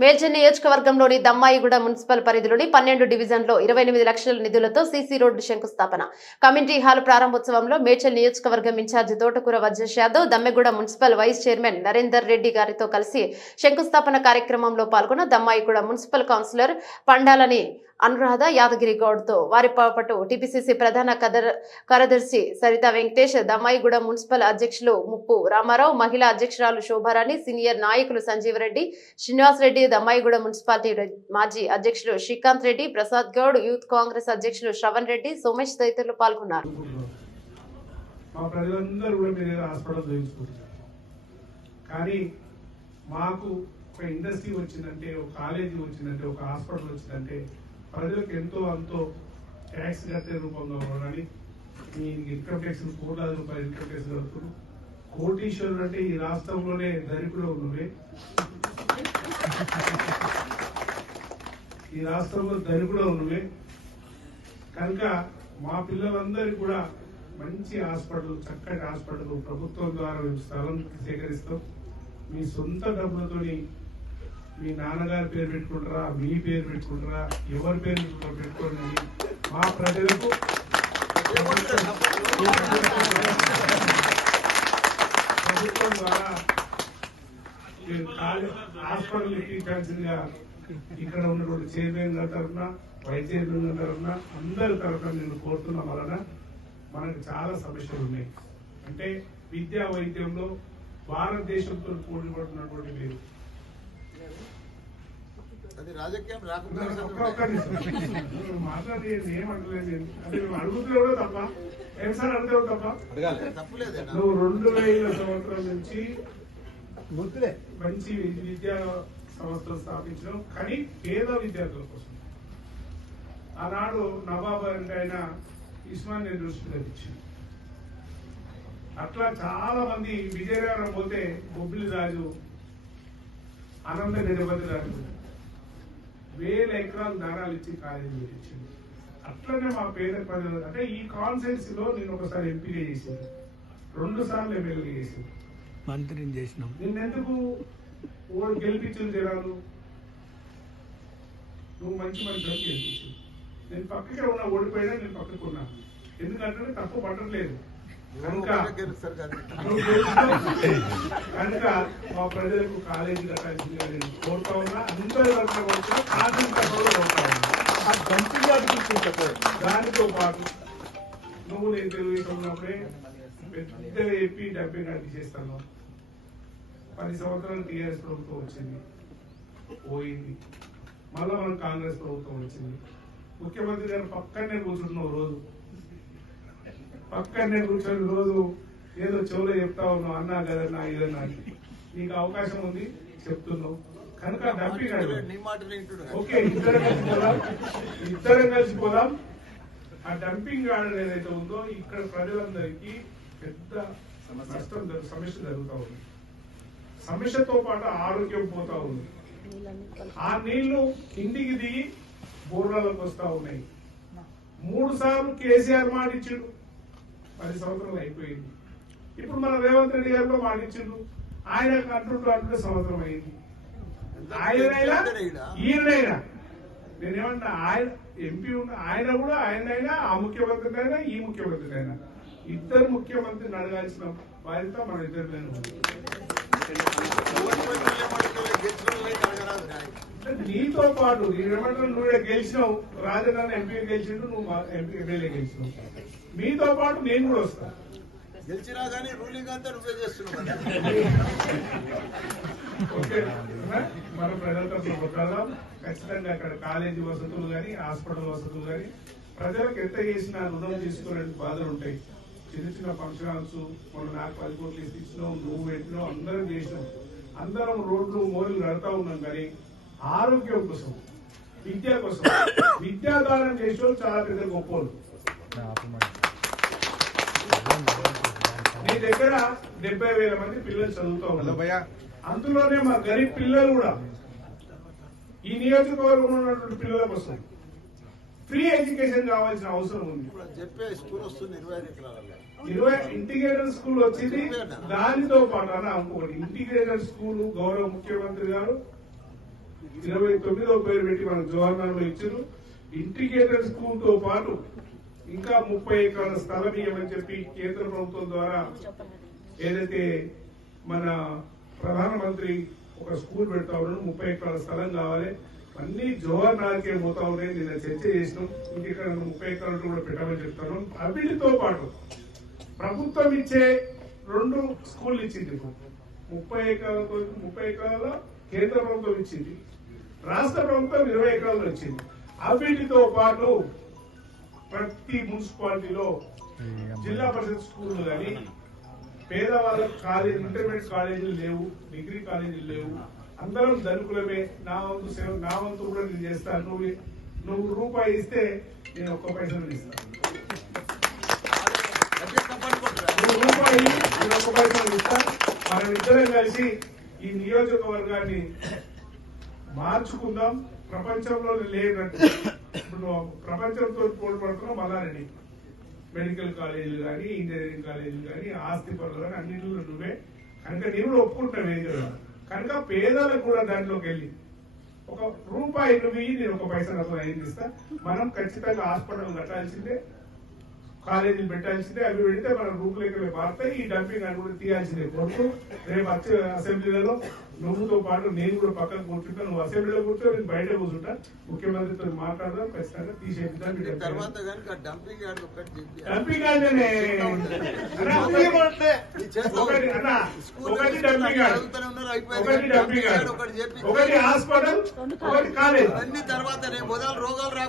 మేల్చెన్ నియోజకవర్గంలోని దమ్మాయిగూడ మున్సిపల్ పరిధిలోని పన్నెండు డివిజన్లో ఇరవై ఎనిమిది లక్షల నిధులతో సీసీ రోడ్డు శంకుస్థాపన. కమ్యూనిటీ హాల్ ప్రారంభోత్సవంలో మేడ్చల్ నియోజకవర్గం in charge Thotakura Vajresh Yadav Dammaguda municipal vice chairman Narender Reddy గారితో కలిసి శంకుస్థాపన కార్యక్రమంలో పాల్గొన్న దమ్మాయిగూడ మున్సిపల్ కౌన్సిలర్ పండాలని అనురాధ యాదగిరి గౌడ్తో వారి పాటు టీపీసీసీ ప్రధాన కార్యదర్శి సరిత వెంకటేష్ దమ్మాయిగూడ మున్సిపల్ అధ్యక్షులు ముప్పు రామారావు మహిళా అధ్యక్షురాలు శోభారాణి సీనియర్ నాయకులు సంజీవ్ రెడ్డి శ్రీనివాస్ రెడ్డి దమ్మాయిగూడ మున్సిపాలిటీ మాజీ అధ్యక్షులు శ్రీకాంత్ రెడ్డి ప్రసాద్ గౌడ్ యూత్ కాంగ్రెస్ అధ్యక్షులు శ్రవణ్ రెడ్డి సోమేష్ తదితరులు పాల్గొన్నారు. మా ప్రజలందరూ కూడా మీ దగ్గర హాస్పిటల్ చూపించుకుంటున్నారు కానీ మాకు ఒక ఇండస్ట్రీ వచ్చిందంటే ఒక కాలేజీ వచ్చిందంటే ఒక హాస్పిటల్ వచ్చిందంటే ప్రజలకు ఎంతో అంతో ట్యాక్స్ కట్టే రూపంలో ఉండాలి మీ ఇన్కమ్ ట్యాక్స్ కోట్లాది రూపాయలు ఇన్కమ్ ట్యాక్స్ కడుతున్నారు కోటీశ్వరుడు అంటే ఈ రాష్ట్రంలోనే ధనికుడు ఉన్నవే. ఈ రాష్ట్రంలో ధనికుడు ఉన్నవే. కనుక మా పిల్లలందరికీ కూడా మంచి హాస్పిటల్ చక్కటి హాస్పిటల్ ప్రభుత్వం ద్వారా మేము స్థలం సేకరిస్తాం. మీ సొంత డబ్బులతోని మీ నాన్నగారి పేరు పెట్టుకుంటారా? మీ పేరు పెట్టుకుంటారా? ఎవరి పేరు పెట్టుకుంటారా పెట్టుకోండి మా ప్రజలకు ప్రభుత్వం ద్వారా హాస్పిటల్ ఎక్కించాల్సిందిగా ఇక్కడ ఉన్నటువంటి చైర్మన్ గారి తరఫున వైస్ చైర్మన్ గారి తరఫున అందరి తరఫున నేను కోరుతున్న వలన మనకు చాలా సమస్యలు ఉన్నాయి. అంటే విద్యా వైద్యంలో భారతదేశంతో పోటీ పడుతున్నటువంటి మీరు అది రాజకీయం మాట్లాడేది ఏమంటలేదు. నేను. తప్ప. ఏం సార్ అడిగితే తప్ప? నువ్వు రెండు వేల సంవత్సరం నుంచి గుర్తులే. మంచి విద్యా సంస్థలు స్థాపించడం కానీ పేద విద్యార్థుల కోసం. ఆనాడు నవాబ్ అంటే ఆయన ఇస్మాన్ యూనివర్సిటీ ఇచ్చింది అట్లా చాలా మంది విజయనగరం పోతే బొబ్బిలి రాజు ఆనంద నిరవధి రాజు వేల ఎకరాలు దానాలు ఇచ్చి కాలేజీ ఇచ్చింది అట్లనే మా పేద ప్రజలు అంటే ఈ కాన్సెన్సీ లో నేను ఒకసారి ఎంపీగా చేసింది. రెండు సార్లు ఎమ్మెల్యే చేసింది. మంత్రిని చేసినాం. నిన్నెందుకు ఓడి గెలిపించిన జనాలు? నువ్వు మంచి మనిషి అని గెలిపించు నేను పక్కకే ఉన్నా ఓడిపోయినా నేను పక్కకు ఉన్నా. ఎందుకంటే తప్పు పట్టట్లేదు. కనుక మా ప్రజలకు కాలేజీ నేను కోరుతా ఉన్నా. అందరి వరకు కట్టడం కోరుతా ఉన్నా. దానితో పాటు నువ్వు నేను తెలుగుదేశం ఉన్నప్పుడే పెద్దగా చెప్పి డబ్బే నడిపి చేస్తాను. పది సంవత్సరాలు టీఆర్ఎస్ ప్రభుత్వం వచ్చింది. పోయింది. మళ్ళా మన కాంగ్రెస్ ప్రభుత్వం వచ్చింది. ముఖ్యమంత్రి గారు పక్కనే కూర్చుంటున్నావు రోజు. పక్కనే కూర్చొని రోజు ఏదో చెవులో చెప్తా ఉన్నావు అన్నా కదన్నా ఇదన్నా. నీకు అవకాశం ఉంది చెప్తున్నావు. కనుక వింటుడు ఓకే ఇద్దరం కలిసిపోదాం ఇద్దరం కలిసిపోదాం ఆ డంపింగ్ గార్డెన్ ఏదైతే ఉందో ఇక్కడ ప్రజలందరికీ పెద్ద నష్టం సమస్య జరుగుతా ఉంది. సమస్యతో పాటు ఆరోగ్యం పోతా ఉంది. ఆ నీళ్ళు కిందికి దిగి బోర్లలోకి వస్తా ఉన్నాయి. మూడు సార్లు కేసీఆర్ మాటిచ్చిండు పది సంవత్సరాలు అయిపోయింది. ఇప్పుడు మన రేవంత్ రెడ్డి గారిలో మాటిచ్చిండు ఆయన అంటుంటూ అంటుంటే సంవత్సరం అయింది. ఆయనైనా ఈయనైనా నేనేమన్నా ఆయన ఎంపీ ఉన్న ఆయన కూడా ఆయనైనా ఆ ముఖ్యమంత్రినైనా ఈ ముఖ్యమంత్రినైనా. ఇద్దరు ముఖ్యమంత్రిని అడగాల్సిన బాధ్యత మన ఉంది. అంటే నీతో పాటు నువ్వు గెలిచినావు రాజధాని ఎంపీ గెలిచిండు నువ్వు ఎంపీ ఎమ్మెల్యే గెలిచినావు. మీతో పాటు నేను కూడా వస్తాను గెలిచినా కానీ రూలింగ్ అంతా నువ్వే చేస్తున్నావు మన ప్రజలతో మాట్లాడదాం. ఖచ్చితంగా అక్కడ కాలేజీ వసతులు కానీ హాస్పిటల్ వసతులు కానీ ప్రజలకు ఎంత చేసినా రుణం తీసుకునే బాధలు ఉంటాయి. చిన్న చిన్న ఫంక్షన్ హాల్స్ మొన్న నాకు పది కోట్లు ఇస్తే ఇచ్చినావు నువ్వు పెట్టినావు అందరం చేసినాం. అందరం రోడ్లు మోరీలు కడతా ఉన్నాం కానీ ఆరోగ్యం కోసం విద్య కోసం విద్యాదానం చేసే వాళ్ళు చాలా పెద్ద గొప్పోళ్ళు మీ దగ్గర డెబ్బై వేల మంది పిల్లలు చదువుతూ ఉన్నారు. అందులోనే మా గరీబ్ పిల్లలు కూడా ఈ నియోజకవర్గంలో ఉన్నటువంటి పిల్లల కోసం ఫ్రీ ఎడ్యుకేషన్ కావాల్సిన అవసరం ఉంది. ఇప్పుడు చెప్పే స్కూల్ వస్తుంది ఇరవై ఇంటిగ్రేటెడ్ స్కూల్ వచ్చింది. దానితో పాటు అన్న ఇంకోటి ఇంటిగ్రేటెడ్ స్కూల్ గౌరవ ముఖ్యమంత్రి గారు ఇరవై తొమ్మిదవ పేరు పెట్టి మన జవహర్లాల్లో ఇచ్చారు. ఇంటిగ్రేటెడ్ స్కూల్తో పాటు ఇంకా ముప్పై ఎకరాల స్థలం ఇవ్వమని చెప్పి కేంద్ర ప్రభుత్వం ద్వారా ఏదైతే మన ప్రధానమంత్రి ఒక స్కూల్ పెడతా ఉన్నాడు ముప్పై ఎకరాల స్థలం కావాలి. అన్ని జోహర్ నాకే పోతా ఉన్నాయి. నిన్న చర్చ చేసినాం. ఇంకెక్కడ ముప్పై ఎకరాలు కూడా పెట్టమని చెప్తాను. అవిటితో పాటు ప్రభుత్వం ఇచ్చే రెండు స్కూళ్ళు ఇచ్చింది. ముప్పై ఎకరాలతో ముప్పై ఎకరాల కేంద్ర ప్రభుత్వం ఇచ్చింది. రాష్ట్ర ప్రభుత్వం ఇరవై ఎకరాలు వచ్చింది అవిటితో పాటు ప్రతి మున్సిపాలిటీలో జిల్లా పరిషత్ స్కూళ్ళు కానీ పేదవాళ్ళకి కాలేజ్ ఇంటర్మీడియట్ కాలేజీలు లేవు డిగ్రీ కాలేజీలు లేవు. అందరం ధనికులమే. నా వంతు సేవ నా వంతు కూడా నేను చేస్తాను నువ్వు నువ్వు రూపాయి ఇస్తే నేను ఒక్క పైసలు ఇస్తాను. నువ్వు రూపాయి నేను ఒక్క పైసలు ఇస్తా. మనం ఇద్దరం కలిసి ఈ నియోజకవర్గాన్ని మార్చుకుందాం. ప్రపంచంలో లేనట్టు ఇప్పుడు ప్రపంచంతో పోల్పడుతున్నాం మల్లారెడ్డి. మెడికల్ కాలేజీలు కానీ ఇంజనీరింగ్ కాలేజీలు కానీ ఆస్తి పనులు కానీ అన్నింటిలో నువ్వే. కనుక నేను కూడా ఒప్పుకుంటున్నా వేదికగా కనుక పేదలకు కూడా దాంట్లోకి వెళ్ళి ఒక రూపాయి నువ్వు నేను ఒక పైసలు అసలు ఏం ఇస్తా మనం ఖచ్చితంగా హాస్పిటల్ కట్టాల్సిందే కాలేజీలు పెట్టాల్సిందే అవి పెడితే మన రూపురేఖలు మారుతాయి ఈ డంపింగ్ అని కూడా తీయాల్సిందే. కొడుకు రేపు వచ్చే అసెంబ్లీలలో నువ్వుతో పాటు నేను కూడా పక్కన కూర్చుంటా నువ్వు అసెంబ్లీలో కూర్చో నేను బయట కూర్చుంటా. ముఖ్యమంత్రితో మాట్లాడదాం ఖచ్చితంగా తీసేద్దాం తర్వాత డంపింగ్ యార్డ్ ఒకటి డంపింగ్ యార్డ్. ఒకటి డంపింగ్ యార్డ్ ఒకటి హాస్పిటల్ ఒకటి కాలేజ్. అన్ని తర్వాత రేపు రోగాలు రాకుండా